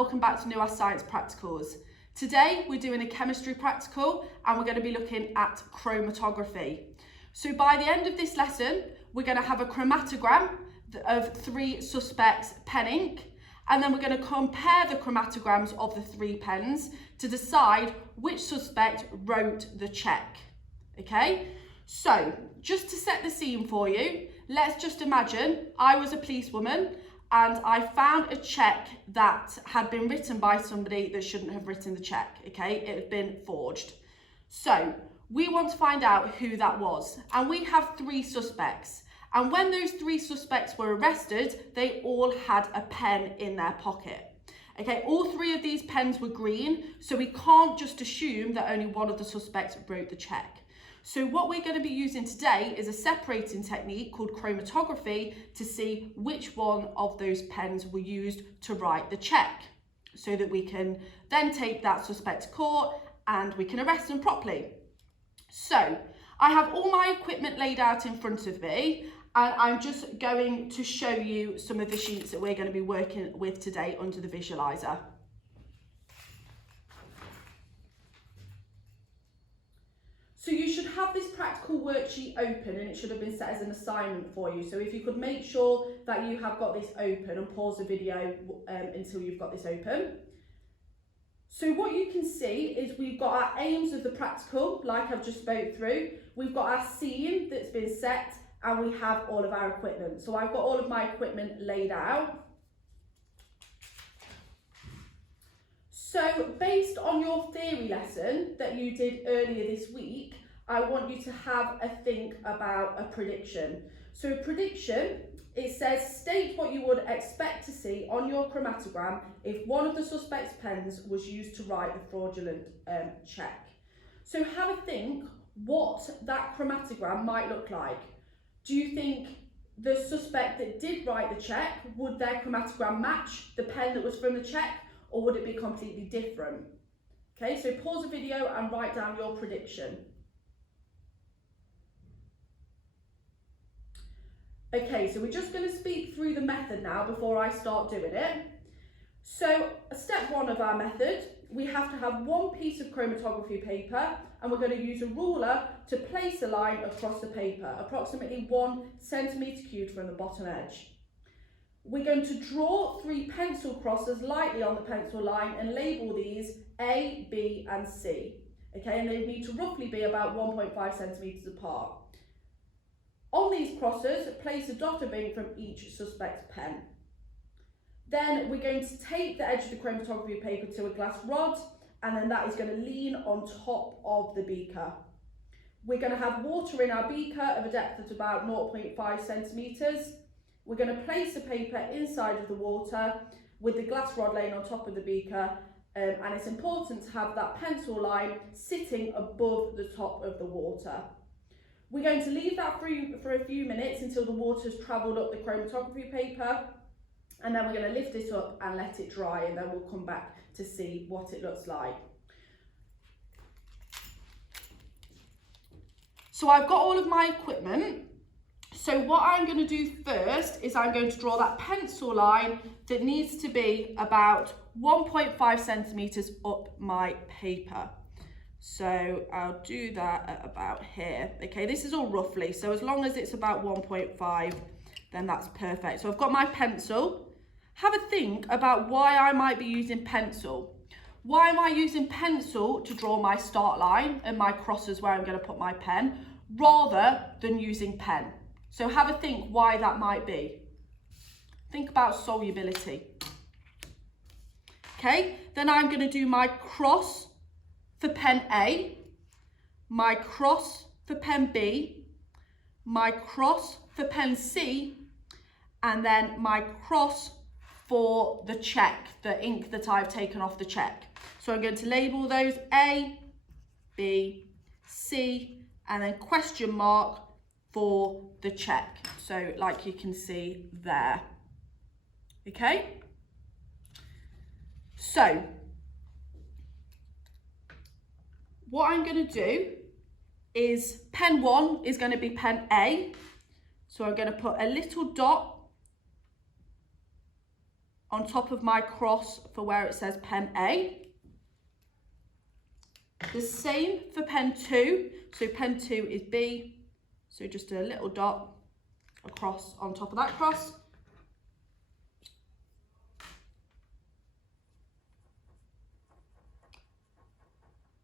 welcome back to New Ask Science Practicals. Today we're doing a chemistry practical and we're going to be looking at chromatography. So by the end of this lesson we're going to have a chromatogram of 3 suspects pen ink, and then we're going to compare the chromatograms of the 3 pens to decide which suspect wrote the check. Okay, so just to set the scene for you, let's just imagine I was a policewoman and I found a check that had been written by somebody that shouldn't have written the check. Okay, it had been forged. So we want to find out who that was, and we have 3 suspects. And when those 3 suspects were arrested, they all had a pen in their pocket. Okay, all 3 of these pens were green, so we can't just assume that only one of the suspects wrote the check. So what we're going to be using today is a separating technique called chromatography to see which one of those pens were used to write the check, so that we can then take that suspect to court and we can arrest them properly. So I have all my equipment laid out in front of me, and I'm just going to show you some of the sheets that we're going to be working with today under the visualizer. So you should have this practical worksheet open, and it should have been set as an assignment for you. So if you could make sure that you have got this open and pause the video until you've got this open. So what you can see is we've got our aims of the practical, like I've just spoke through. We've got our scene that's been set, and we have all of our equipment. So I've got all of my equipment laid out. So based on your theory lesson that you did earlier this week, I want you to have a think about a prediction. So a prediction, it says state what you would expect to see on your chromatogram if one of the suspect's pens was used to write the fraudulent check. So have a think what that chromatogram might look like. Do you think the suspect that did write the check, would their chromatogram match the pen that was from the check, or would it be completely different? Okay, so pause the video and write down your prediction. Okay, so we're just going to speak through the method now before I start doing it. So step 1 of our method, we have to have 1 piece of chromatography paper, and we're going to use a ruler to place a line across the paper, approximately 1 centimetre cubed from the bottom edge. We're going to draw 3 pencil crosses lightly on the pencil line and label these A, B and C. Okay, and they need to roughly be about 1.5 centimetres apart. On these crosses, place a dot of ink from each suspect's pen. Then we're going to tape the edge of the chromatography paper to a glass rod, and then that is going to lean on top of the beaker. We're going to have water in our beaker of a depth of about 0.5 centimetres. We're going to place the paper inside of the water with the glass rod laying on top of the beaker, and it's important to have that pencil line sitting above the top of the water. We're going to leave that for a few minutes until the water's travelled up the chromatography paper, and then we're going to lift it up and let it dry, and then we'll come back to see what it looks like. So I've got all of my equipment. So what I'm going to do first is I'm going to draw that pencil line that needs to be about 1.5 centimetres up my paper. So I'll do that at about here. Okay, this is all roughly, so as long as it's about 1.5, then that's perfect. So I've got my pencil. Have a think about why I might be using pencil. Why am I using pencil to draw my start line and my crosses where I'm going to put my pen, rather than using pen? So have a think why that might be. Think about solubility. Okay, then I'm going to do my cross for pen A, my cross for pen B, my cross for pen C, and then my cross for the check, the ink that I've taken off the check. So I'm going to label those A, B, C, and then question mark for the check. So like you can see there. Okay? So what I'm going to do is pen 1 is going to be pen A. So I'm going to put a little dot on top of my cross for where it says pen A. The same for pen 2, so pen 2 is B, so just a little dot across on top of that cross.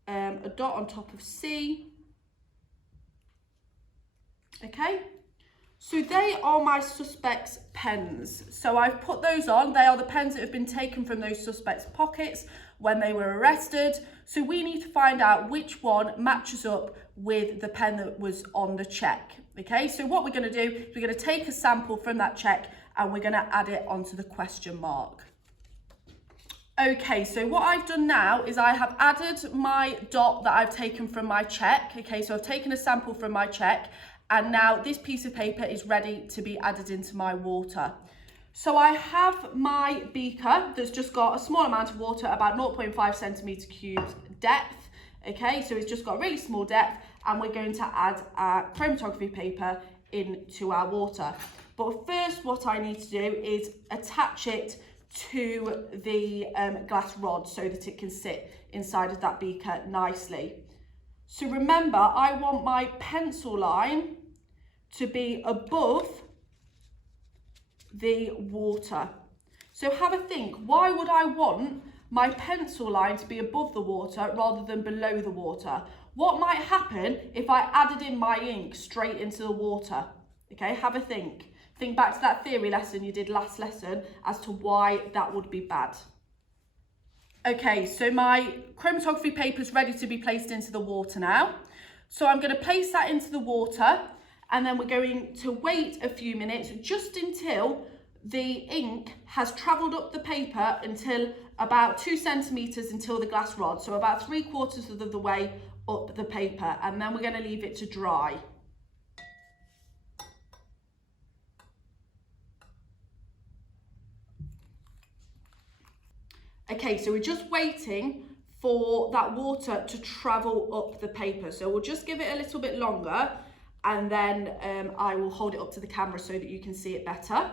A dot on top of C. Okay, so they are my suspects' pens. So I've put those on. They are the pens that have been taken from those suspects' pockets when they were arrested. So we need to find out which one matches up with the pen that was on the check. Okay, so what we're going to do is we're going to take a sample from that check and we're going to add it onto the question mark. Okay, so what I've done now is I have added my dot that I've taken from my check. Okay, so I've taken a sample from my check and now this piece of paper is ready to be added into my water. So I have my beaker that's just got a small amount of water, about 0.5 centimetre cubes depth. Okay, so it's just got a really small depth and we're going to add our chromatography paper into our water. But first what I need to do is attach it to the glass rod so that it can sit inside of that beaker nicely. So remember, I want my pencil line to be above the water. So have a think, why would I want my pencil line to be above the water rather than below the water? What might happen if I added in my ink straight into the water? Okay, have a think. Think back to that theory lesson you did last lesson as to why that would be bad. Okay, so my chromatography paper is ready to be placed into the water now. So I'm going to place that into the water and then we're going to wait a few minutes just until the ink has travelled up the paper until about 2 centimetres until the glass rod. So about 3/4 of the way up the paper, and then we're going to leave it to dry. Okay, so we're just waiting for that water to travel up the paper. So we'll just give it a little bit longer and then I will hold it up to the camera so that you can see it better.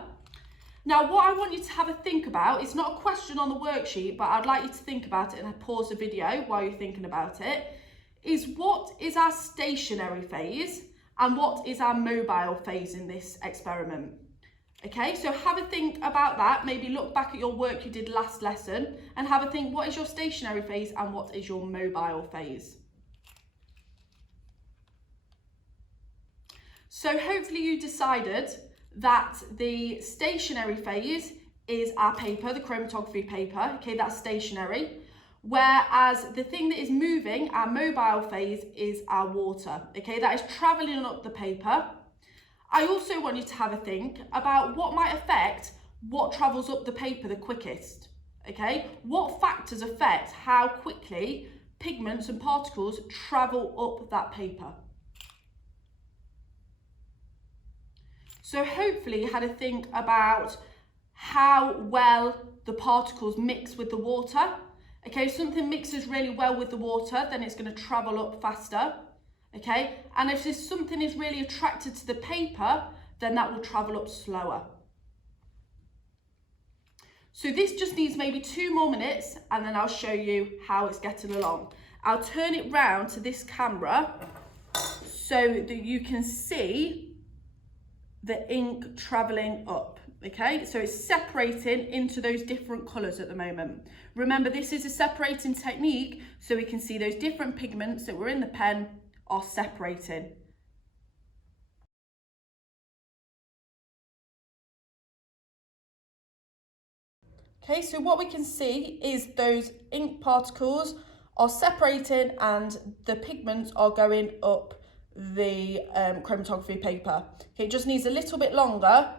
Now, what I want you to have a think about, it's not a question on the worksheet, but I'd like you to think about it and pause the video while you're thinking about it, is what is our stationary phase and what is our mobile phase in this experiment? Okay, so have a think about that. Maybe look back at your work you did last lesson and have a think, what is your stationary phase and what is your mobile phase? So hopefully you decided that the stationary phase is our paper, the chromatography paper, okay, that's stationary. Whereas the thing that is moving, our mobile phase, is our water, okay, that is travelling up the paper. I also want you to have a think about what might affect what travels up the paper the quickest, okay? What factors affect how quickly pigments and particles travel up that paper? So hopefully you had a think about how well the particles mix with the water. Okay, if something mixes really well with the water, then it's going to travel up faster. Okay, and if something is really attracted to the paper, then that will travel up slower. So this just needs maybe 2 more minutes and then I'll show you how it's getting along. I'll turn it round to this camera so that you can see the ink travelling up. Okay, so it's separating into those different colours at the moment. Remember, this is a separating technique so we can see those different pigments that were in the pen are separating. Okay, so what we can see is those ink particles are separating and the pigments are going up the chromatography paper. Okay, it just needs a little bit longer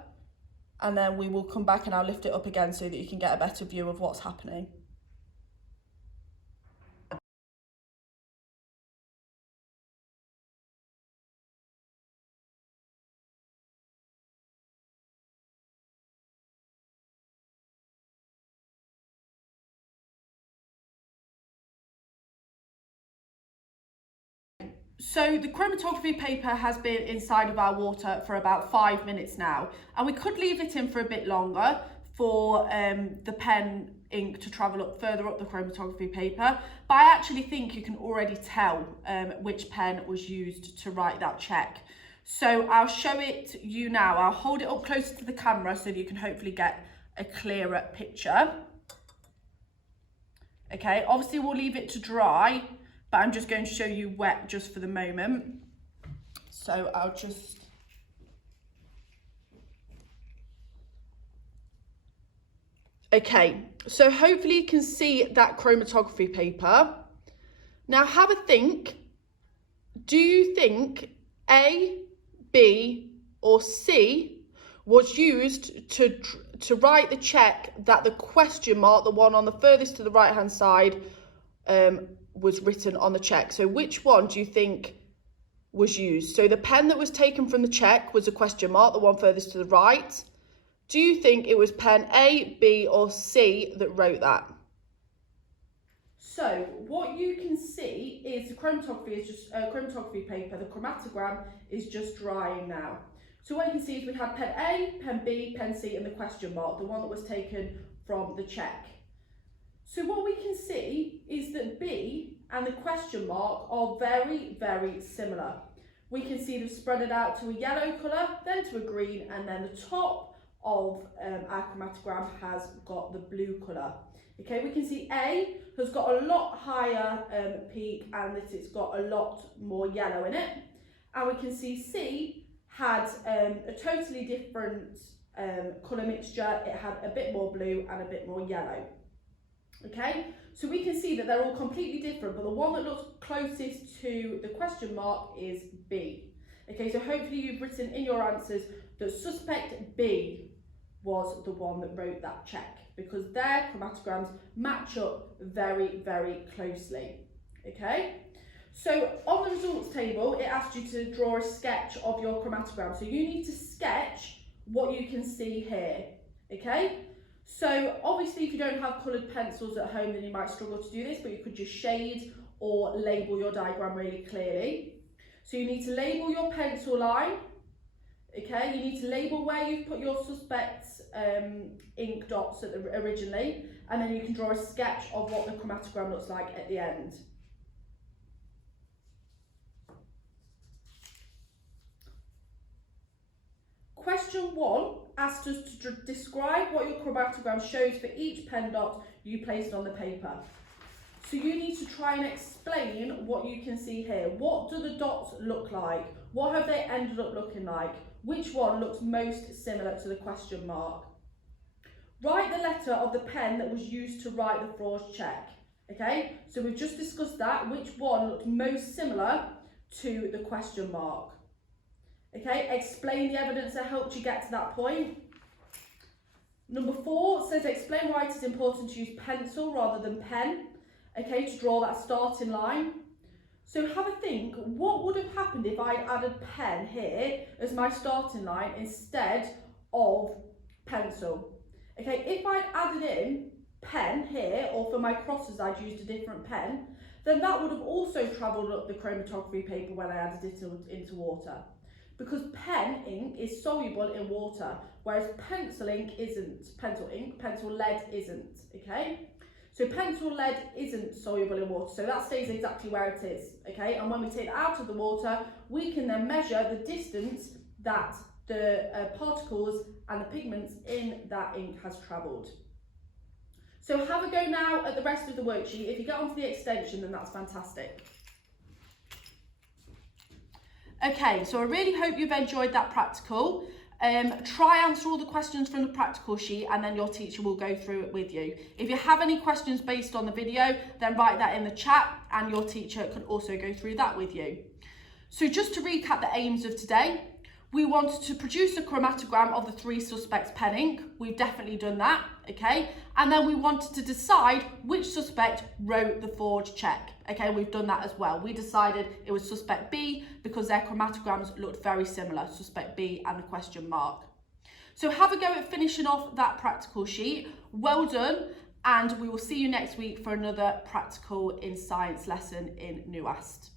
and then we will come back and I'll lift it up again so that you can get a better view of what's happening. So the chromatography paper has been inside of our water for about 5 minutes now, and we could leave it in for a bit longer. for the pen ink to travel up further up the chromatography paper, but I actually think you can already tell which pen was used to write that check. So I'll show it you now. I'll hold it up closer to the camera so that you can hopefully get a clearer picture. Okay, obviously we'll leave it to dry, but I'm just going to show you wet just for the moment. So I'll just... Okay, so hopefully you can see that chromatography paper. Now have a think. Do you think A, B or C was used to write the check that the question mark, the one on the furthest to the right hand side, was written on the check? So which one do you think was used? So the pen that was taken from the check was a question mark, the one furthest to the right. Do you think it was pen A, B or C that wrote that? So what you can see is the chromatography is just chromatography paper. The chromatogram is just drying now. So what you can see is we have pen A, pen B, pen C and the question mark, the one that was taken from the check. So what we can see is that B and the question mark are very, very similar. We can see them spread it out to a yellow colour, then to a green, and then the top of our chromatogram has got the blue colour. Okay, we can see A has got a lot higher peak and that it's got a lot more yellow in it. And we can see C had a totally different colour mixture. It had a bit more blue and a bit more yellow. Okay, so we can see that they're all completely different, but the one that looks closest to the question mark is B. Okay, so hopefully you've written in your answers that suspect B was the one that wrote that check, because their chromatograms match up very, very closely. Okay, so on the results table, it asked you to draw a sketch of your chromatogram. So you need to sketch what you can see here. Okay, so obviously if you don't have coloured pencils at home, then you might struggle to do this, but you could just shade or label your diagram really clearly. So you need to label your pencil line. Okay, you need to label where you've put your suspect's ink dots originally, and then you can draw a sketch of what the chromatogram looks like at the end. Question 1 asked us to describe what your chromatogram shows for each pen dot you placed on the paper. So you need to try and explain what you can see here. What do the dots look like? What have they ended up looking like? Which one looks most similar to the question mark? Write the letter of the pen that was used to write the forged check. Okay, so we've just discussed that. Which one looked most similar to the question mark? Okay, explain the evidence that helped you get to that point. Number 4 says explain why it is important to use pencil rather than pen. Okay, to draw that starting line. So have a think, what would have happened if I added pen here as my starting line instead of pencil? Okay, if I'd added in pen here, or for my crosses I'd used a different pen, then that would have also travelled up the chromatography paper when I added it into water. Because pen ink is soluble in water, whereas pencil ink isn't, pencil lead isn't, okay? So pencil lead isn't soluble in water, so that stays exactly where it is, okay? And when we take it out of the water, we can then measure the distance that the particles and the pigments in that ink has travelled. So have a go now at the rest of the worksheet. If you get onto the extension, then that's fantastic. Okay, so I really hope you've enjoyed that practical. Try answer all the questions from the practical sheet and then your teacher will go through it with you. If you have any questions based on the video, then write that in the chat and your teacher can also go through that with you. So just to recap the aims of today, we wanted to produce a chromatogram of the 3 suspects' pen ink. We've definitely done that, okay? And then we wanted to decide which suspect wrote the forged check. Okay, we've done that as well. We decided it was suspect B because their chromatograms looked very similar, suspect B and the question mark. So have a go at finishing off that practical sheet. Well done, and we will see you next week for another practical in science lesson in New Ast.